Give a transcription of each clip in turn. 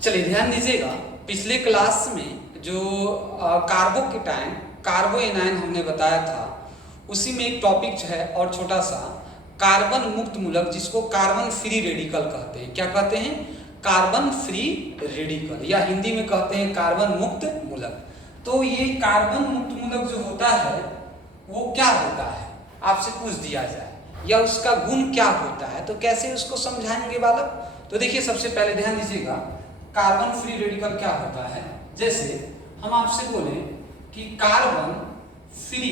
चलिए ध्यान दीजिएगा, पिछले क्लास में जो कार्बोकेटाइन कार्बोएनाइन हमने बताया था, उसी में एक टॉपिक है और छोटा सा कार्बन मुक्त मूलक, जिसको कार्बन फ्री रेडिकल कहते हैं। क्या कहते हैं? कार्बन फ्री रेडिकल, या हिंदी में कहते हैं कार्बन मुक्त मूलक। तो ये कार्बन मुक्त मूलक जो होता है वो क्या होता है, आपसे पूछ दिया जाए, या उसका गुण क्या होता है, तो कैसे उसको समझाएंगे बालक? तो देखिए, सबसे पहले ध्यान दीजिएगा, कार्बन फ्री रेडिकल क्या होता है। जैसे हम आपसे बोले कि carbon free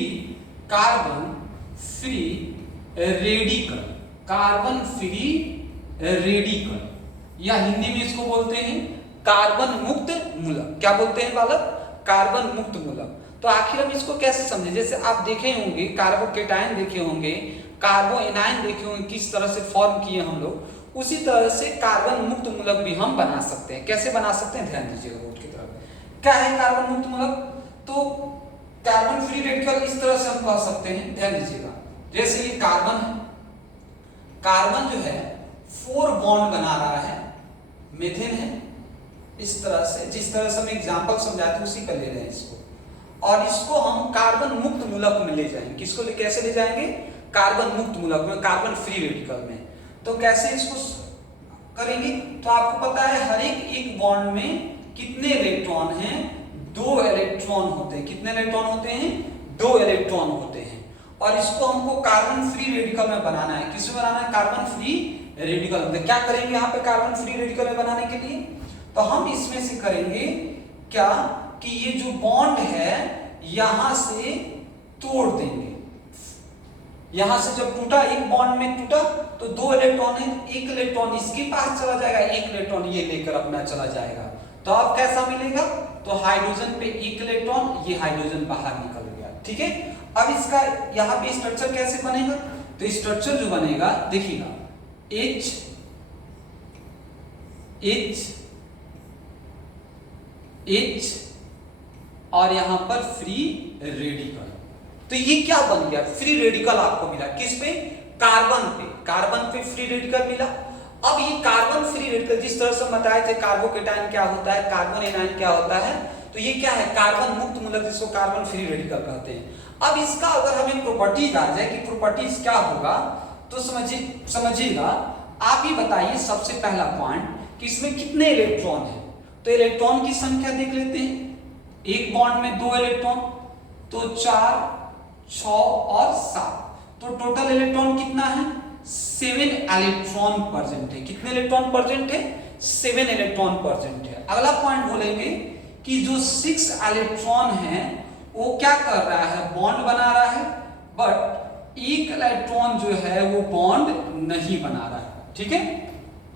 radical, carbon free radical, या हिंदी में इसको बोलते हैं कार्बन मुक्त मूलक। क्या बोलते हैं बालक? कार्बन मुक्त मूलक। तो आखिर हम इसको कैसे समझें? जैसे आप देखे होंगे कार्बोकेटाइन देखे होंगे, कार्बोएनाइन देखे होंगे, किस तरह से फॉर्म किए हम लोग, उसी तरह से कार्बन मुक्त मूलक भी हम बना सकते हैं। कैसे बना सकते हैं? ध्यान दीजिएगा बोर्ड की तरफ। क्या है कार्बन मुक्त मूलक? तो कार्बन फ्री रेडिकल इस तरह से हम कह सकते हैं, ध्यान दीजिएगा। जैसे ये कार्बन है, कार्बन जो है 4 बॉन्ड बना रहा है, मीथेन है, इस तरह से, जिस तरह से हम एग्जांपल समझाते हैं उसी का ले रहे हैं इसको, और इसको हम कार्बन मुक्त मूलक में ले जाएंगे। किसको कैसे ले जाएंगे? कार्बन मुक्त मूलक में, कार्बन फ्री रेडिकल में। तो कैसे इसको करेंगे? तो आपको पता है हर एक बॉन्ड में कितने इलेक्ट्रॉन हैं? 2 इलेक्ट्रॉन होते हैं। कितने इलेक्ट्रॉन होते हैं? 2 इलेक्ट्रॉन होते हैं। और इसको हमको कार्बन फ्री रेडिकल में बनाना है। किसमें बनाना है? कार्बन फ्री रेडिकल में। क्या करेंगे यहाँ पे कार्बन फ्री रेडिकल में बनाने के लिए? तो हम इसमें से करेंगे क्या कि ये जो बॉन्ड है यहां से तोड़ देंगे। यहां से जब टूटा, एक बॉन्ड में टूटा, तो 2 इलेक्ट्रॉन है, एक इलेक्ट्रॉन इसके पास चला जाएगा, एक इलेक्ट्रॉन ये लेकर अपना चला जाएगा। तो अब कैसा मिलेगा? तो हाइड्रोजन पे एक इलेक्ट्रॉन, ये हाइड्रोजन बाहर निकल गया। ठीक है। अब इसका यहां पे स्ट्रक्चर कैसे बनेगा? तो स्ट्रक्चर जो बनेगा देखिएगा, H और यहां पर फ्री रेडिकल। तो ये क्या बन गया? फ्री रेडिकल आपको मिला। किस पे? कार्बन पे। कार्बन पे फ्री रेडिकल मिला। अब ये कार्बन फ्री रेडिकल, जिस तरह से बताए थे कार्बोकेटाइन क्या होता है, कार्बोएनाइन क्या होता है, तो ये क्या है? कार्बन मुक्त मूलक, जिसको कार्बन फ्री रेडिकल कहते हैं। अब इसका अगर हमें प्रॉपर्टीज आ जाए कि प्रॉपर्टीज क्या होगा, तो समझिएगा। आप ही बताइए सबसे पहला पॉइंट कि इसमें कितने इलेक्ट्रॉन है। तो इलेक्ट्रॉन की संख्या देख लेते हैं। एक बॉन्ड में 2 इलेक्ट्रॉन, तो 4, 6 और 7, तो टोटल इलेक्ट्रॉन कितना है? 7 इलेक्ट्रॉन प्रेजेंट है। कितने इलेक्ट्रॉन प्रेजेंट है? 7 इलेक्ट्रॉन प्रेजेंट है। अगला पॉइंट बोलेंगे कि जो 6 इलेक्ट्रॉन है वो क्या कर रहा है? बॉन्ड बना रहा है, बट एक इलेक्ट्रॉन जो है वो बॉन्ड नहीं बना रहा है। ठीक है,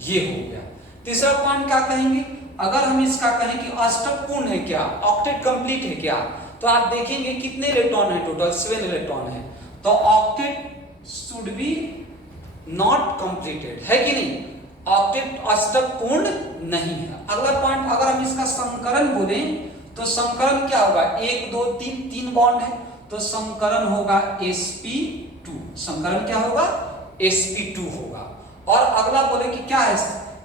ये हो गया। तीसरा पॉइंट क्या कहेंगे? अगर हम इसका कहें कि अष्टक पूर्ण है क्या, ऑक्टेट कंप्लीट है क्या, तो आप देखेंगे कितने इलेक्ट्रॉन है? टोटल 7 इलेक्ट्रॉन है। तो octet should be not completed, है कि नहीं? ऑक्टेट अष्टक पूर्ण नहीं है। अगला पॉइंट, अगर हम इसका संकरण बोले तो संकरण क्या होगा? 1 2 3 बॉन्ड है, तो संकरण होगा sp2। संकरण क्या होगा? sp2 होगा। और अगला बोले कि क्या है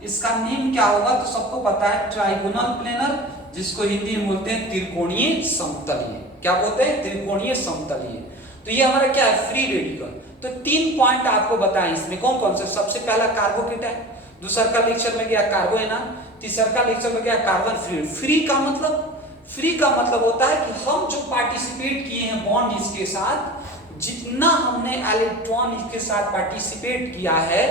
इसका नेम क्या होगा, तो सबको पता है ट्राइगोनल प्लेनर, जिसको हिंदी में बोलते हैं त्रिकोणीय समतलीय। क्या बोलते हैं? त्रिकोणीय समतलीय। तो ये हमारा क्या है? Free radical. तो 3 पॉइंट आपको बताएं इसमें कौन कौन से। सबसे पहला कार्बोकेटाइन, दूसरा का लेक्चर में गया कार्बोएनाइन, तीसरा का लेक्चर में गया कार्बन फ्री। फ्री का मतलब होता है कि हम जो पार्टिसिपेट किए हैं बॉन्ड इसके साथ, जितना हमने इलेक्ट्रॉन इसके साथ पार्टिसिपेट किया है,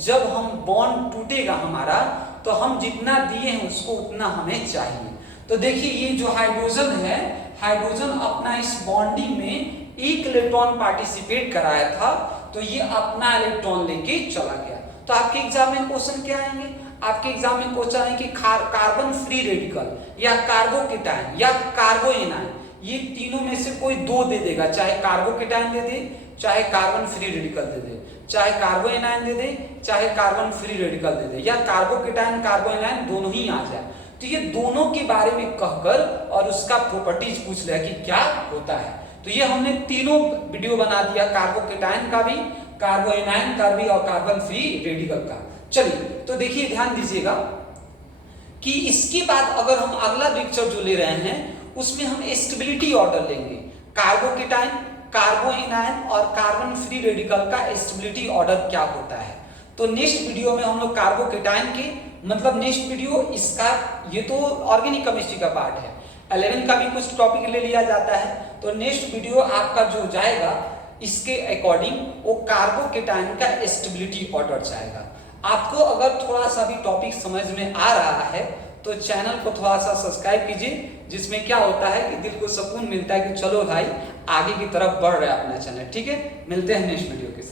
जब हम बॉन्ड टूटेगा हमारा, तो हम जितना दिए हैं उसको उतना हमें चाहिए। तो देखिए, ये जो हाइड्रोजन है, हाइड्रोजन अपना इस बॉन्डिंग में 1 इलेक्ट्रॉन पार्टिसिपेट कराया था, तो ये अपना इलेक्ट्रॉन लेके चला गया। तो आपके एग्जाम में क्वेश्चन क्या आएंगे? आपके एग्जाम में क्वेश्चन है कि कार्बन फ्री रेडिकल या कार्बोकेटाइन या कार्बोएनाइन, ये तीनों में से कोई 2 दे देगा। चाहे कार्बोकेटाइन दे दे, चाहे कार्बन फ्री रेडिकल दे दे, चाहे कार्बोएनाइन दे दे, चाहे कार्बन फ्री रेडिकल दे दे, या कार्बोकेटाइन कार्बोएनाइन दोनों ही आ जाए। तो ये दोनों के बारे में कहकर और उसका प्रॉपर्टीज पूछ लिया कि क्या होता है। तो ये हमने तीनों वीडियो बना दिया, कार्बोकेटाइन का भी, कार्बोएनाइन का भी और कार्बन फ्री रेडिकल का। चलिए, तो देखिए ध्यान दीजिएगा कि इसके बाद अगर हम अगला लेक्चर जो ले रहे हैं उसमें हम स्टेबिलिटी ऑर्डर लेंगे, कार्बोकेटाइन, कार्बोएनायन और कार्बन फ्री रेडिकल का स्टेबिलिटी ऑर्डर क्या होता है। तो नेक्स्ट वीडियो में हम लोग कार्बोकेटाइन के मतलब नेक्स्ट वीडियो इसका, ये तो ऑर्गेनिक केमिस्ट्री का पार्ट है, 11 का भी कुछ टॉपिक ले लिया जाता है, तो नेक्स्ट वीडियो आपका जो जाएगा इसके अकॉर्डिंग वो कार्बोकेटाइन का स्टेबिलिटी ऑर्डर जाएगा। आपको अगर थोड़ा सा भी टॉपिक समझ में आ रहा है तो चैनल को थोड़ा सा सब्सक्राइब कीजिए, जिसमें क्या होता है कि दिल को सुकून मिलता है कि चलो भाई आगे की तरफ बढ़ रहा है अपना चैनल। ठीक है, मिलते हैं नेक्स्ट वीडियो के साथ।